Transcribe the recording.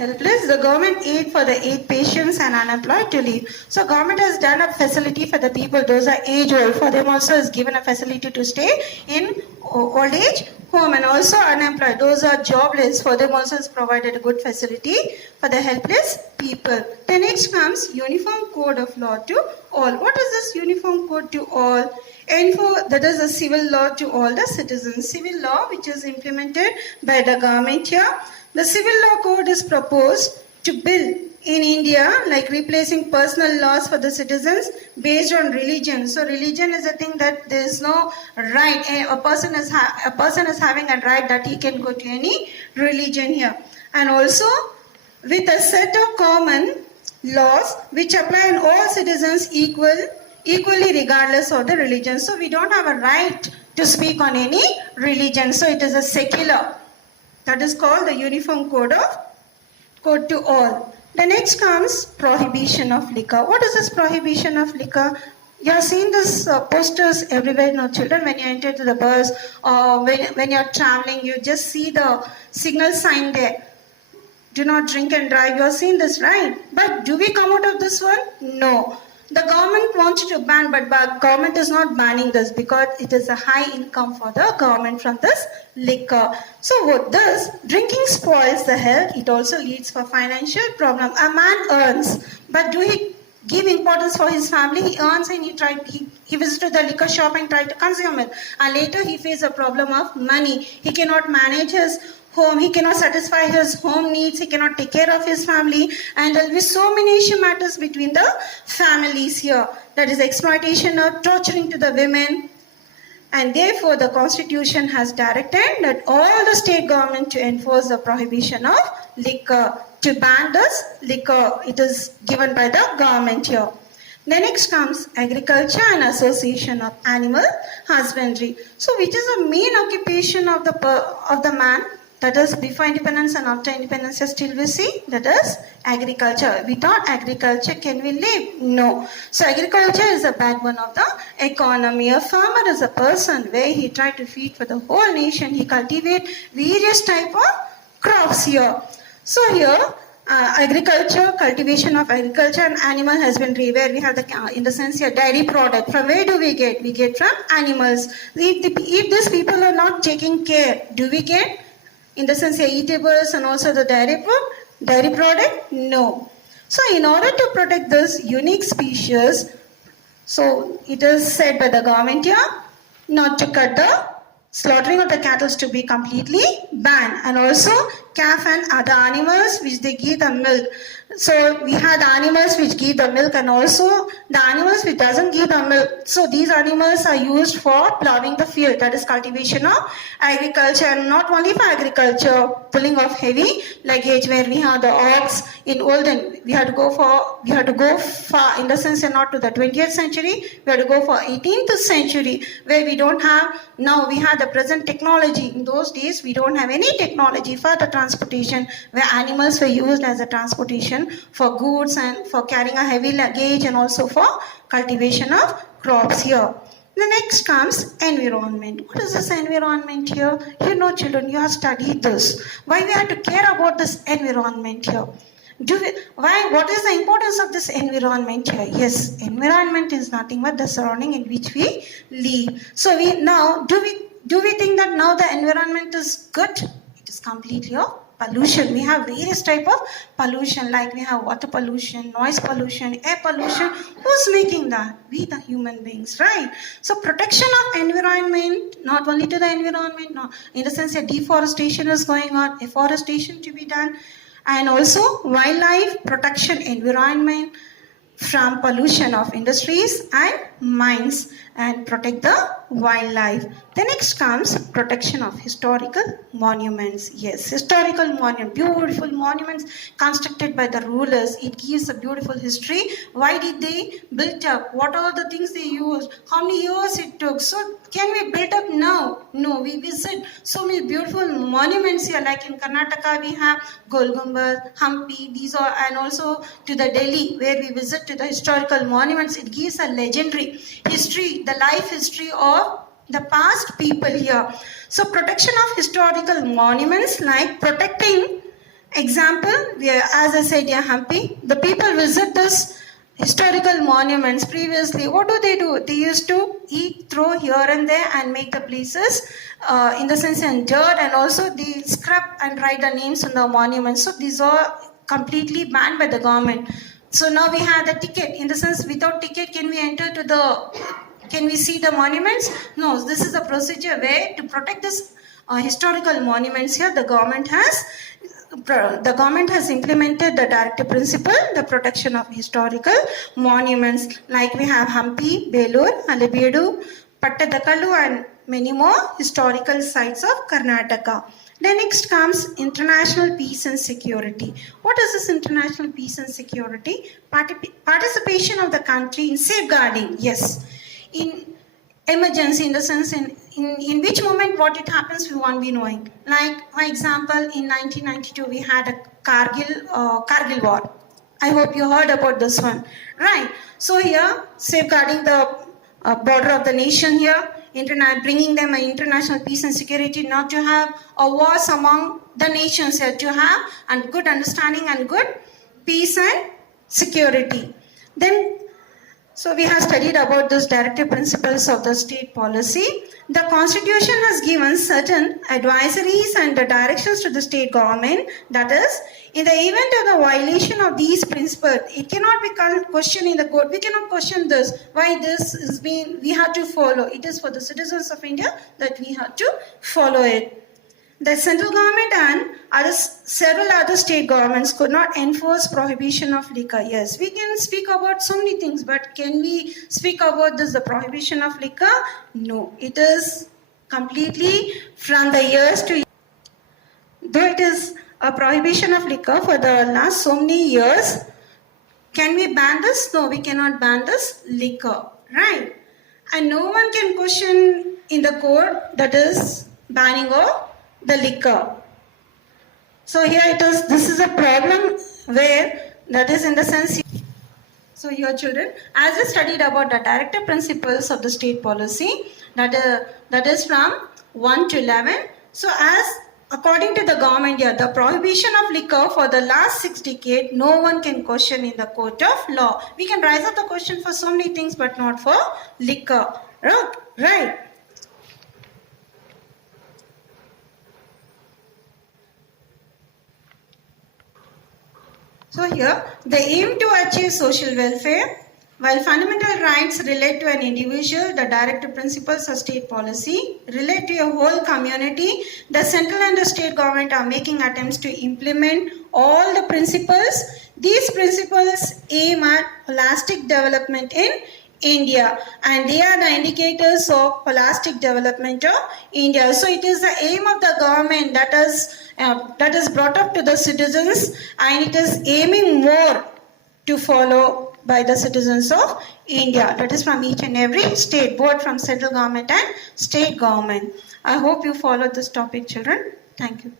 helpless. The government aid for the aid patients and unemployed to leave. So government has done a facility for the people, those are age old. For them also is given a facility to stay in old age home, and also unemployed. Those are jobless. For them also is provided a good facility for the helpless people. Then next comes uniform code of law to all. What is this uniform code to all? That is a civil law to all the citizens. Civil law which is implemented by the government here. The civil law code is proposed to build in India, like replacing personal laws for the citizens based on religion. So religion is a thing that there is no right. A person is having a right that he can go to any religion here. And also with a set of common laws which apply on all citizens equally regardless of the religion. So we don't have a right to speak on any religion. So it is a secular. That is called the Uniform Code to all. The next comes prohibition of liquor. What is this prohibition of liquor? You have seen this posters everywhere now, children. When you enter to the bus or when you're traveling, you just see the signal sign there. Do not drink and drive. You have seen this, right? But do we come out of this one? No. The government wants to ban, but government is not banning this because it is a high income for the government from this liquor. So with this, drinking spoils the health. It also leads for financial problem. A man earns, but do he give importance for his family? He earns and he visits to the liquor shop and try to consume it. And later he faces a problem of money. He cannot manage his home, he cannot satisfy his home needs, he cannot take care of his family, and there will be so many issue matters between the families here. That is exploitation or torturing to the women. And therefore the constitution has directed that all the state government to enforce the prohibition of liquor, to ban this liquor. It is given by the government here. Then next comes agriculture and association of animal husbandry. So which is the main occupation of the man? That is before independence and after independence still we see, that is agriculture. Without agriculture can we live? No. So agriculture is the backbone of the economy. A farmer is a person where he tries to feed for the whole nation. He cultivates various type of crops here. So here agriculture, cultivation of agriculture and animal husbandry, where we have the, in the sense here, dairy product. From where do we get? We get from animals. If these people are not taking care, do we get? In the sense here, eatables and also the dairy product? No. So in order to protect this unique species, so it is said by the government here, not to cut the slaughtering of the cattle to be completely banned, and also calf and other animals which they give the milk. So we have the animals which give the milk and also the animals which doesn't give the milk. So these animals are used for plowing the field. That is cultivation of agriculture, and not only for agriculture, pulling of heavy luggage, where we have the ox. In olden we had to go far, in the sense not to the 20th century, we had to go for 18th century, where we don't have, now we have the present technology. In those days we don't have any technology for the transportation, where animals were used as a transportation for goods and for carrying a heavy luggage and also for cultivation of crops here. The next comes environment. What is this environment here? You know, children, you have studied this. Why we have to care about this environment here? What is the importance of this environment here? Yes, environment is nothing but the surrounding in which we live. So do we think that now the environment is good? It is completely pollution. We have various type of pollution, like we have water pollution, noise pollution, air pollution. Who's making that? We, the human beings, right? So protection of environment, not only to the environment, no, in the sense that deforestation is going on, afforestation to be done, and also wildlife protection, environment from pollution of industries and mines, and protect the wildlife. The next comes protection of historical monuments. Yes, historical monument, beautiful monuments constructed by the rulers. It gives a beautiful history. Why did they build up? What are the things they used? How many years it took? So can we build up now? No, we visit so many beautiful monuments here. Like in Karnataka, we have Golgumba, Hampi. These are, and also to the Delhi, where we visit to the historical monuments. It gives a legendary history, the life history of the past people here. So protection of historical monuments, like protecting Example, as I said, yeah, Hampi, the people visit this historical monuments previously. What do? They used to eat, throw here and there and make the places, in the sense, in dirt, and also they scrub and write the names on the monuments. So these are completely banned by the government. So now we have the ticket, in the sense, without ticket, can we enter to can we see the monuments? No, this is a procedure where to protect this historical monuments here, the government has implemented the directive principle, the protection of historical monuments, like we have Hampi, Belur, Halebeedu, Pattadakallu, and many more historical sites of Karnataka. Then next comes international peace and security. What is this international peace and security? Participation of the country in safeguarding, yes, in emergency, in the sense, in which moment what it happens we won't be knowing. Like, for example, in 1992 we had a Kargil war. I hope you heard about this one, right? So here, safeguarding the border of the nation here, bringing them an international peace and security, not to have a wars among the nations here, to have a good understanding and good peace and security. Then, so we have studied about those directive principles of the state policy. The constitution has given certain advisories and the directions to the state government. That is, in the event of the violation of these principles, it cannot be questioned in the court. We cannot question this. Why this is being, we have to follow. It is for the citizens of India that we have to follow it. The central government and several other state governments could not enforce prohibition of liquor. Yes, we can speak about so many things, but can we speak about this, the prohibition of liquor? No, it is completely from the years to years. Though it is a prohibition of liquor for the last so many years, can we ban this? No, we cannot ban this liquor, right? And no one can question in the court that is banning of the liquor. So here it is, this is a problem where, that is in the sense, so your children, as you studied about the directive principles of the state policy, that is from 1 to 11. So as according to the government here, the prohibition of liquor for the last 6 decades, no one can question in the court of law. We can rise up the question for so many things, but not for liquor, right? So here, the aim to achieve social welfare, while fundamental rights relate to an individual, the directive principles of state policy relate to a whole community. The central and the state government are making attempts to implement all the principles. These principles aim at holistic development in India, and they are the indicators of holistic development of India. So it is the aim of the government that is brought up to the citizens, and it is aiming more to follow by the citizens of India. That is from each and every state, both from central government and state government. I hope you follow this topic, children. Thank you.